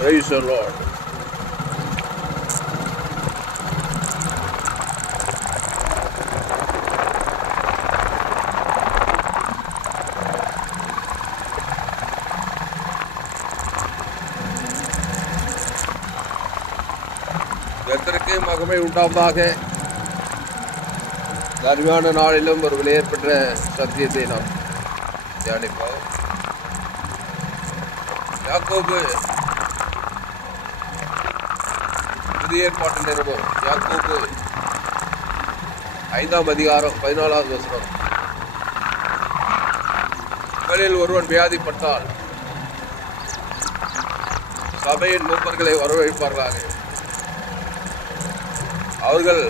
Praise the Lord. கத்திற்கு மகமை உண்டாவதாக அருமையான நாளிலும் ஒரு விலையேற்பட்ட சத்தியத்தை நாம் தியானிப்போம் யாக்கோபு புதிய ஏற்பாட்டு நிறுவனம் யாக்கோபு ஐந்தாம் அதிகாரம் பதினாலாவது வசனம். உங்களில் ஒருவன் வியாதிப்பட்டால் சபையின் மூப்பர்களை வரவழைப்பார்களாக. அவர்கள்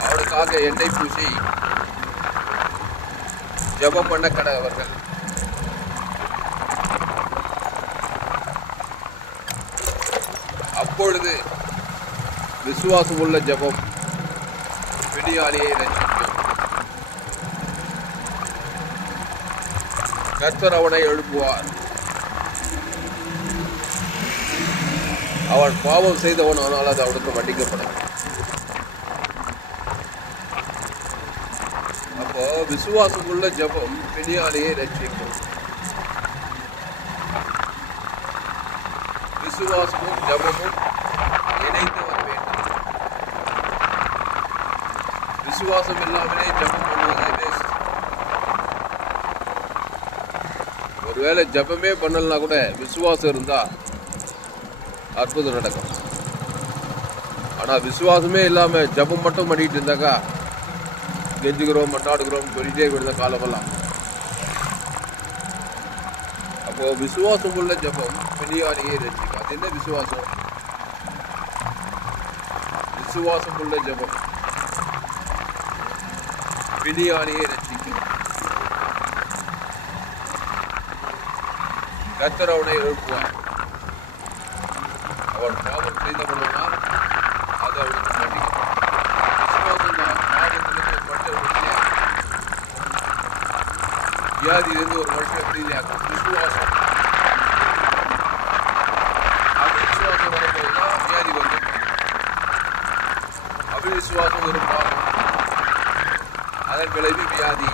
அவருக்காக எண்ணெய் பூசி ஜெபம் பண்ண கடவர்கள். அவர்கள் விசுவாசம் உள்ள ஜெபம் பிடியாளியை ரசிக்கும் கர்த்தர் அவனை எழுப்புவார். அவன் பாவம் செய்தவன் ஆனால் அது அவனுக்கு மன்னிக்கப்படும் அப்போ விசுவாசம் உள்ள ஜெபம் பிணியாளியை ரட்சிக்கும். விசுவாசமும் ஜெபமும் இணைந்து வர வேண்டும் விசுவாசம் இல்லாமலே ஜெபம் பண்ணுவது waste. ஒருவேளை ஜெபமே பண்ணலனா கூட விசுவாசம் இருந்தா அற்புதம் நடக்கும். ஆனால் விசுவாசமே இல்லாமல் ஜெபம் மட்டும் பண்ணிட்டு இருந்தாக்கா கெஞ்சுக்கிறோம் மட்டாடுக்கிறோம் சொல்லிட்டே விடுத காலமெல்லாம். அப்போ விசுவாசம் உள்ள ஜெபம் பிணியாளியை ரசிக்கும். அது என்ன விசுவாசம்? விசுவாசம் உள்ள ஜெபம் பிணியாளியை ரசிக்கும் கத்தர் அவனை எழுப்புவார். அவன் பாவம் செய்தவனால் அது அவனுக்கு மன்னிக்கப்படும் விசுவாசம் தான் வியாதியிலிருந்து ஒரு மனுஷன் ஃப்ரீயாக்கும் விசுவாசம். அது வரும்போது தான் வியாதி வரும் அவிசுவாசம் ஒரு பாவம். அதன் விளைவு வியாதி.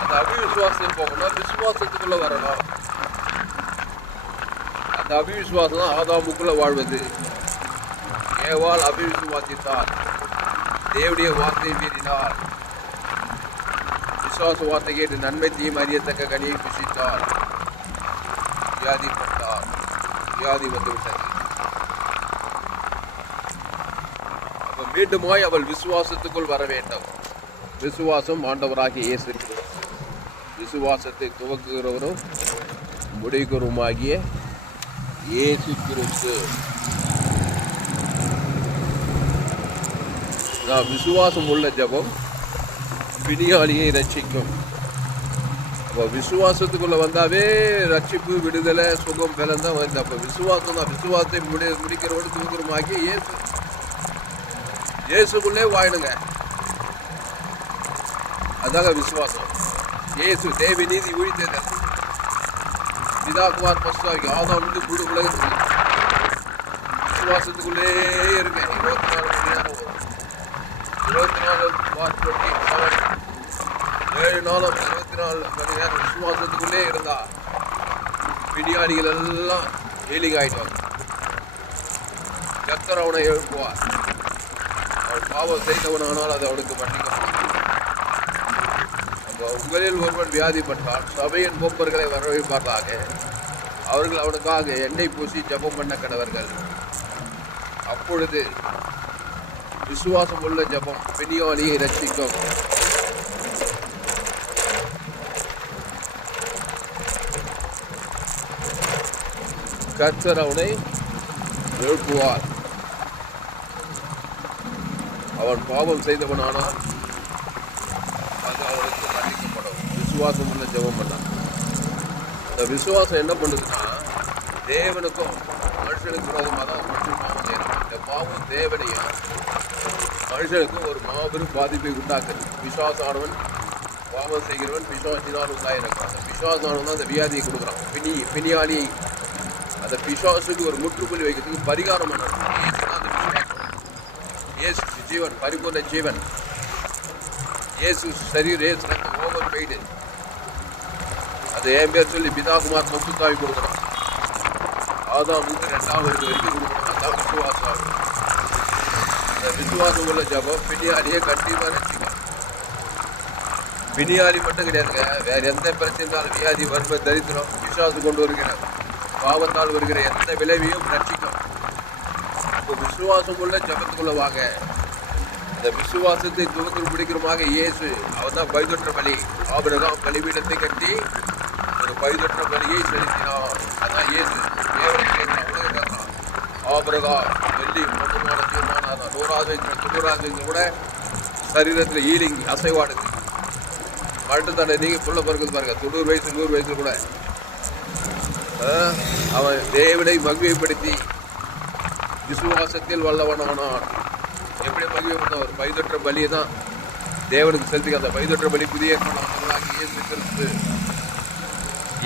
அந்த அபிவிசுவாசம் போகணும் விசுவாசத்துக்குள்ள வரணும். அந்த அபிவிசுவாசம் தான் ஆதாமுக்குள்ள வாழ்வது. ஏவால் அபிவிசுவாசித்தார். தேவடைய வார்த்தை மீறினார். விசுவாச வார்த்தை கேட்டு நன்மை தீம் அறியத்தக்க கனியை புசித்தார். வியாதி பட்டார். வியாதி வந்துவிட்டது. மீண்டுமாய் அவள் விசுவாசத்துக்குள் வர வேண்டும் விசுவாசம் ஆண்டவராகிய இயேசு விசுவாசத்தை துவக்குகிறவரும் முடிக்கிறவருமாகிய இயேசு கிறிஸ்து. நான் விசுவாசம் உள்ள ஜெபம் பிணியாளியை ரட்சிக்கும். அப்போ விசுவாசத்துக்குள்ளே வந்தாவே ரட்சிப்பு விடுதலை சுகம் பலன் தான் அப்போ விசுவாசம் தான் விசுவாசத்தை முடி முடிக்கிறோடு தூக்குறமாகி இயேசு. இயேசுக்குள்ளே வாழணுங்க அதாங்க விசுவாசம். இயேசு தேவி நீதி ஒழித்தது பிதாகுமார் பசுவாக்கி ஆதாம் வந்து குடு உலகத்துக்கு விசுவாசத்துக்குள்ளே இருக்கேன் இருபத்தி நாலு மணி நேரம் இருபத்தி நாலு மார்ச் டுவெண்ட்டி செவன் ஏழு நாளும் இருபத்தி நாலு மணி நேரம் விசுவாசத்துக்குள்ளே இருந்தா பிடியாடிகள் எல்லாம் வேலிகாயிட்டாங்க கத்தர் அவனை எழுப்புவார். பாவம் செய்தவனானால் அது அவனுக்கு மன்னிக்கப்படும் உங்களில் ஒருவன் வியாதிப்பட்டால் சபையின் மூப்பர்களை வரவேற்பார்களாக அவர்கள் அவனுக்காக எண்ணெய் பூசி ஜெபம் பண்ண கடவர்கள் அப்பொழுது விசுவாசம் உள்ள ஜெபம் பிணியாளியை ரட்சிக்கும். கர்த்தர் அவனை எழுப்புவார் அவன் பாவம் செய்தவனானால் அது அவனுக்கு மன்னிக்கப்படும். விசுவாசம் உள்ள ஜெபம் பண்ணான். அந்த விசுவாசம் என்ன பண்ணுதுன்னா தேவனுக்கும் மனுஷனுக்கு விரோதமாக தான் மனுஷன் பாவம் செய்யணும் இந்த பாவம் தேவனையும் மனுஷனுக்கும் ஒரு மாபெரும் பாதிப்பை உண்டாக்குது. விசுவாசானவன் பாவம் செய்கிறவன் பிசாசினால் உண்டாயிருக்கான் அந்த பிசாசானவன் தான் அந்த வியாதியை கொடுக்குறான். பிணி பிணியாளி. அந்த பிசாசுக்கு ஒரு முற்றுப்புள்ளி வைக்கிறதுக்கு பரிகாரம் பண்ணணும். இயேசு ஜீவன் பரிபூர்ண ஜீவன். இயேசு சரீர் இயேசு ரத்தம் ஓவர் பெய்டு அது என் பேர் சொல்லி பிதாகுமார் முத்துத்தாவி கொடுக்குறான் ஆதாம் வந்து ரெண்டாவது வரைக்கும் கொடுக்கணும் அதான் விசுவாசம். அந்த விசுவாசம் உள்ள ஜபம் பிணியாரியே கண்டிப்பாக நினைச்சுக்கலாம் பிணியாரி மட்டும் கிடையாதுங்க வேற எந்த பிரச்சனை இருந்தாலும் வியாதி வறுமை தரித்திரம் விசுவாசம் கொண்டு வருகிற பாவத்தால் வருகிற எந்த விளைவையும் ரட்சிக்கும் இப்போ விசுவாசம் உள்ள ஜபத்துக்குள்ள வாங்க. இந்த விசுவாசத்தை துவத்தில் பிடிக்கிறமாக இயேசு அவன் தான் பைதொற்ற பலி. ஆபிரகாம் பலிபீடத்தை கட்டி ஒரு பைதொற்ற பலியை செலுத்தினான் அதான் இயேசு. ஆபரகா வெள்ளி மொத்தமான தீர்மானம் நூறாவது தொண்ணூறாவது கூட சரீரத்தில் ஈலிங் அசைவாடுது. மட்டு நீங்கள் நீங்க புள்ள பிறகுது பாருங்க. தொண்ணூறு வயசு நூறு வயசு கூட. அவன் தேவனை மகிமைப்படுத்தி விசுவாசத்தில் வல்லவனானான். எப்படி மகிமைப்படுத்த ஒரு பைதொற்ற பலியை தான் தேவனுக்கு செலுத்தி அந்த பைதொற்ற பலி புதிய இயேசு கிறிஸ்து.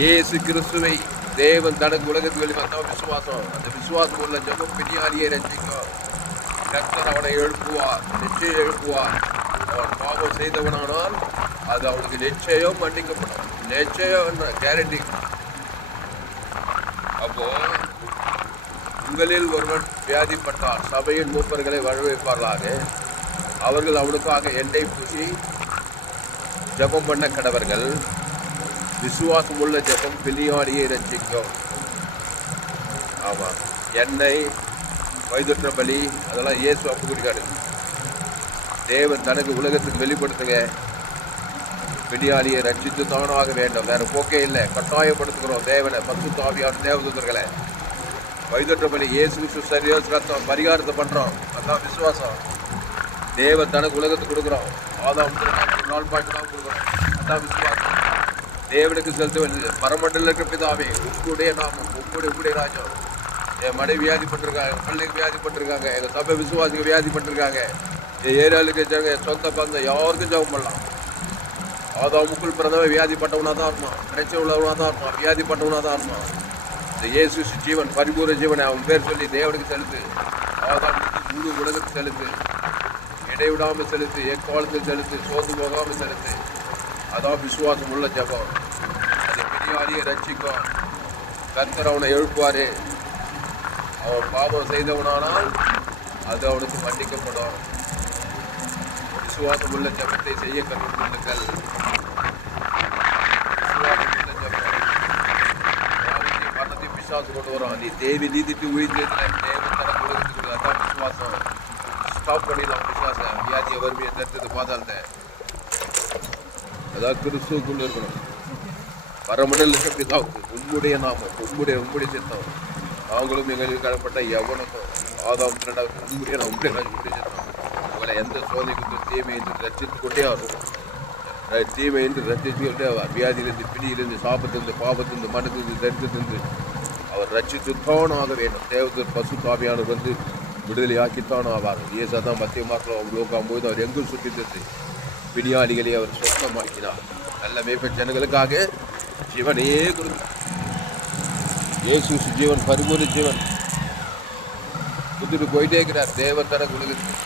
இயேசு கிறிஸ்துவை தேவன் தனக்கு உலகத்துக்கு வெளிவந்தான் விசுவாசம். அந்த விசுவாசம் உள்ள ஜபம் பெரியாரியை ரசிக்கும் கர்த்தர் அவனை எழுப்புவார். நிச்சயம் எழுப்புவார். அவன் பாவம் செய்தவனானால் அது அவனுக்கு நிச்சயம் மன்னிக்கப்படும். நிச்சயம் கேரண்டி அப்போ உங்களில் ஒருவன் வியாதிப்பட்டால் சபையின் மூப்பர்களை வரவேற்பார்களாக. அவர்கள் அவனுக்காக எண்ணெய் பூசி ஜெபம் பண்ண கடவர்கள் விசுவாசம் உள்ள ஜெபம் பிள்ளையாடியை ரசிக்கும் ஆமாம். எண்ணெய் வைதுற்ற பலி அதெல்லாம் இயேசு அப்பு குடிக்காடு தேவன் தனக்கு உலகத்துக்கு வெளிப்படுத்துங்க. பிடியாளியை ரட்சித்து தானாக வேண்டும். வேறு போக்கே இல்லை. கட்டாயப்படுத்துகிறோம் தேவனை பத்து தாவியார் தேவதூதர்களை. வைதுற்ற பலி இயேசு கிறிஸ்து சரியோஸ் ரத்தம் பரிகாரத்தை பண்ணுறோம் அதான் விசுவாசம். தேவ தனக்கு உலகத்துக்கு கொடுக்குறோம். ஆதாம் நாள் பாட்டு தான் கொடுக்குறோம். அதான் விசுவாசம். தேவனுக்கு செலுத்துவது பரமண்டல இருக்கிற பிதாவே உங்களுடைய நாமம் உங்களுடைய உங்களுடைய ராஜம் என் மனைவி வியாதிப்பட்டிருக்காங்க என் பிள்ளைங்க வியாதிப்பட்டிருக்காங்க எங்கள் சபை விசுவாசிங்க வியாதிப்பட்டிருக்காங்க. என் ஏரியாவுக்கு இருக்காங்க என் சொந்த பந்தம் யாருக்கும் ஜெபம் பண்ணலாம். ஆதாமுக்குள் பிறந்தவன் வியாதிப்பட்டவனா தான் இருப்பான். பிரச்சனை உள்ளவனாக தான் இருப்பான். வியாதிப்பட்டவனா தான் இருப்பான். இந்த இயேசு ஜீவன் பரிபூர்ண ஜீவனை அவன் பேர் சொல்லி தேவனுக்கு செலுத்து ஆதாம் முழு உலகத்துக்கு செலுத்து இடைவிடாமல் செலுத்து எக்காலத்தில் செலுத்து சோர்ந்து போகாமல் செலுத்து. அதான் விசுவாசம் உள்ள ஜபம். அது பெரியாரியை ரட்சிக்கும் கர்த்தர் அவனை எழுப்பார் அவன் பாவம் செய்தவனானால் அது அவனுக்கு மன்னிக்கப்படும். விசுவாசம் உள்ள ஜபத்தை செய்ய கற்றுக்கொள்ளுங்கள் விசுவாசம் உள்ள ஜபம் வாழ்க்கையை மரணத்தை கொண்டு வரும் நீ தேவி நீதிட்டு உயிர்த்து தேவன் அதான் விசுவாசம் ஸ்டாப் பண்ணிடலாம் விசுவாசம் வியாதியை வறுமையை தடுத்தது பாதாளத்தை அதான் கிறிஸ்துக்குள்ள இருக்கணும் பரமண்டல தான் உண்முடைய நாமம் உண்முடைய உன்னுடைய சித்தம் நாங்களும் எங்களுக்கு கடப்பட்ட எவனுக்கும் ஆதாம் திருடா உன்னுடைய நான் உன்னுடைய நாம், சித்தம் உங்களை எந்த சோதனைக்கு தீமை என்று ரட்சித்து கொண்டே வரும் தீமை என்று ரட்சித்து கொண்டே வியாதியிலிருந்து பிடியிலிருந்து சாபத்திலிருந்து பாபத்திலிருந்து மனத்திலிருந்து தரித்திலிருந்து அவர் ரட்சித்துத்தான் ஆக வேண்டும். தேவதர் பசு காவியானவர் வந்து விடுதலையாக்கித்தான் ஆவார் இயேசா தான் மத்திய மார்க்கில் உருவாக்கும் போது அவர் எங்கும் சுற்றித்தது பிடியாளிகளை அவர் சொந்தமாக்கினார் நல்ல மேய்ப்ப ஜனங்களுக்காக ஜீவனையே கொடுத்தார். இயேசு ஜீவன் பரிபூர்ண ஜீவன். குத்துட்டு போயிட்டே இருக்கிறார். தேவன் தனக்கு உலகத்துக்கு.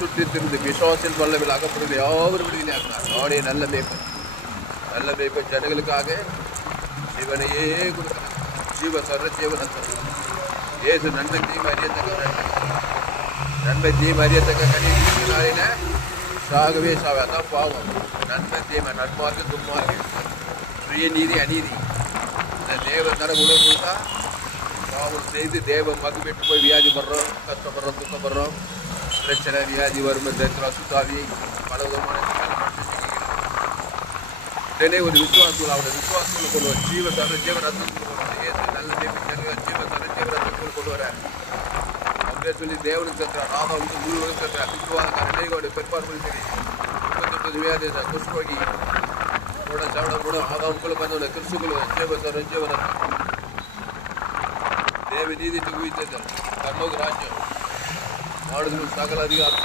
சுற்றி திருந்து விசுவாசின் வல்லவில் அகப்படுவது யாவரும் விடுதலையாகிறார் நானே நல்ல மேய்ப்பன். நல்ல மேய்ப்பன் ஜனங்களுக்காக ஜீவனையே கொடுக்கிறார் ஜீவ சர்வ ஜீவனத்தம் ஏசு நன்மை தீமை அறியத்தக்க நன்மை நன்மை தீமை அறியத்தக்க கடையினாலின சாகவே சாவே அதான் பாவம். நன்மை தீமை நன்மார்க்கு துன்மார்க்கு. சுய நீதி அநீதி. இந்த தேவ தர உணவு கொடுத்தா பாவம் செய்து தேவ மகுமிட்டு போய் வியாதிப்படுறோம் கஷ்டப்படுறோம் துக்கப்படுறோம். பிரச்சனை வியாதி வறுமை தரித்திரம் சுத்தாவி பல விதமான உடனே ஒரு விசுவாசம் அவருடைய விசுவாசத்தில் கொண்டு வர ஜீவ தர ஜீவ ரத்தத்தில் నేనే కొన్ని విశ్వాసులు ఆవిడ విశ్వాసంలో కొనువారు జీవతాన జీవరత్నం జీవతాన జీవరత్నం కొనుకోవారు அப்படியே சொல்லி தேவனுக்கு தத்துறா ராதா வந்து முழுவதும் தத்துறா கிறிஸ்துவாக அநேகோட பெரும்பான்மை சரி. கொஞ்சம் கொஞ்சமையாக குஷ்போகி கூட சாப்பிட கூட ஆதாவுக்குள்ள பந்தவன கிறிஸ்துக்குள்ள ஜீவத்தர் ஜீவனர் தேவி நீதி குவித்தர் கர்மக்கு ராஜ்யம். நாடுகளும் சகல அதிகாரம்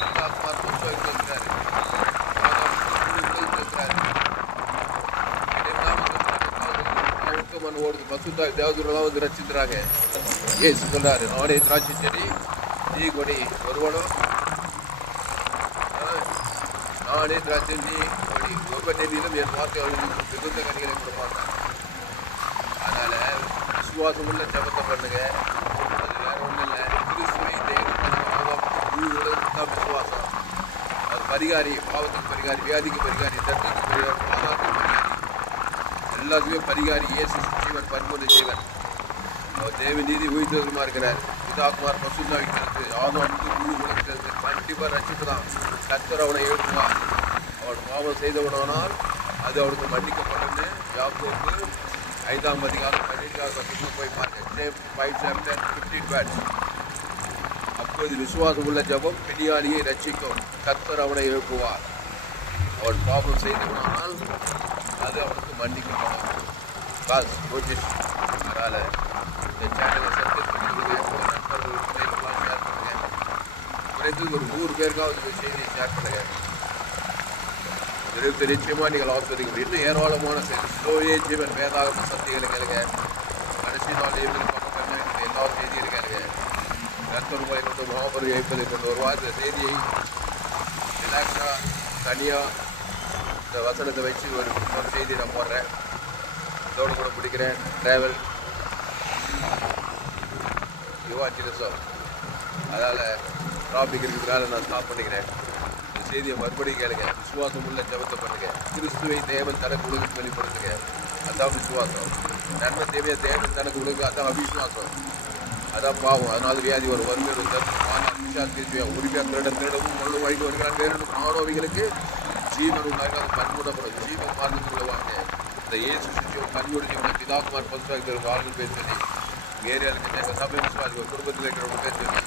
மண் தேவதூரெல்லாம் வந்து ரசிக்கிறாங்க ஏசு சொல்கிறாரு அவனே திராட்சை செடி நீ கொடி ஒருவனும் நானே திராட்சை நீ கொடி ஒவ்வொரு நெல்லிலும் என் வார்த்தை அவர்களுக்கு மிகுந்த கனிகளை கொடுப்பாங்க அதனால் விசுவாசம் உள்ள ஜபத்தை பண்ணுங்க அது வேற ஒன்றும் இல்லை கிறிஸ்துவை தேவன் தான் விசுவாசம் அது பரிகாரி பாவத்துக்கு பரிகாரி வியாதிக்கு பரிகாரி தத்துக்கு பரிகாரி பரிகாரி எல்லாத்துக்குமே பரிகாரி இயேசு ஜீவன் பன்முறை தேவர் அவர் தேவ நீதி உயிர்த்தவருமா இருக்கிறார். பிதாகுமார் பசுந்தாவிக்கிறது அன்பு குழு கொடுக்கிறது கண்டிப்பாக ரசிக்கலாம் கத்தர் அவனை எழுப்புவார். அவன் பாவம் செய்தவனானால் அது அவனுக்கு மன்னிக்கப்பட்டது யாக்கோப்பு ஐந்தாம் அதிகாரம் பன்னிரெண்டாவது பத்திரிகை போய் பாருங்க. ஃபைவ் சாப்டர் ஃபிஃப்டீன் பேட்ஸ் அப்போது விசுவாசம் உள்ள ஜபம் பிணியாளியை ரட்சிக்கும். கத்தர் அவனை எழுப்புவார். அவன் பாவம் செய்தவனானால் அது அவன் மன்னிக்கப்படும் பாஸ் நோட்டீஸ் அதனால் இந்த சேனலை சப்ஸ்கிரைப் பண்ணுங்கள் நண்பர்கள் பிள்ளைகள்லாம் ஷேர் பண்ணுங்க குறைந்தது ஒரு நூறு பேருக்காவது இந்த செய்தியை ஷேர் பண்ணுங்க. இருபத்தி நிச்சயமாக நீங்கள் ஆசிரியர்கள் இன்னும் ஏராளமான செய்தி. ஸ்லோயே ஜீவன் வேதாகம சக்திகளை கேளுங்க. கடைசி நாள் இவர்கள் பக்கம் எல்லா செய்தியும் கேளுங்க கர்த்தர் உங்களை கொண்டு மகாபரி வைப்பதை கொண்டு வருவார். இந்த செய்தியை ரிலாக்ஸாக தனியாக இந்த வசனத்தை வச்சு ஒரு ஒரு செய்தி நான் போடுறேன். இதோடு கூட பிடிக்கிறேன் ட்ராவல் யுவா சிரசம் அதனால் டாபிக் இருக்கிறதுனால நான் ஸ்டாப் பண்ணிக்கிறேன். இந்த செய்தியை மறுபடியும் கேளுங்க. விசுவாசம் உள்ள ஜபத்தை பண்ணுங்க. கிறிஸ்துவை தேவன் தனக்கு உலகம் வெளிப்படுத்துங்க அதான் விசுவாசம். நன்மை தேவையை தேவன் தனக்கு உலகம் அதான் அவிசுவாசம். அதான் பாவம். அதனால வியாதி ஒரு வறுமை வரும் தரிசனம் திருப்பியா திருட திருடவும் கொள்ளும் வழிக்கு வருகிறான் வேறு மாணவிகளுக்கு ஜீவன் உண்டாக கண்மூடப்படும் ஜீவன் மார்க்கத்துக்குள்ள வாங்க இந்த இயேசு சித்தியம் கண்மூடி பிதாகுமார் பசுராக வாழ்ந்து பேர் சொல்லி ஏரியா சபை விசுவாசிகள் குடும்பத்தில் இருக்கிறவங்க பேர் சொல்லி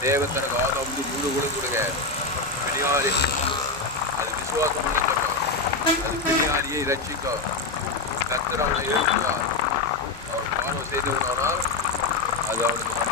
தேவன் தனக்கு ஆதம் வந்து முழு கூட கொடுங்க. பிணியாளி அது விசுவாசம் பண்ணப்பட்டோம் அது பிணியாளியை ரட்சிக்கும் கத்தர் அவனை எழுப்புகிறார் அவன் பாவம் செய்தவனானால் அது அவனுக்கு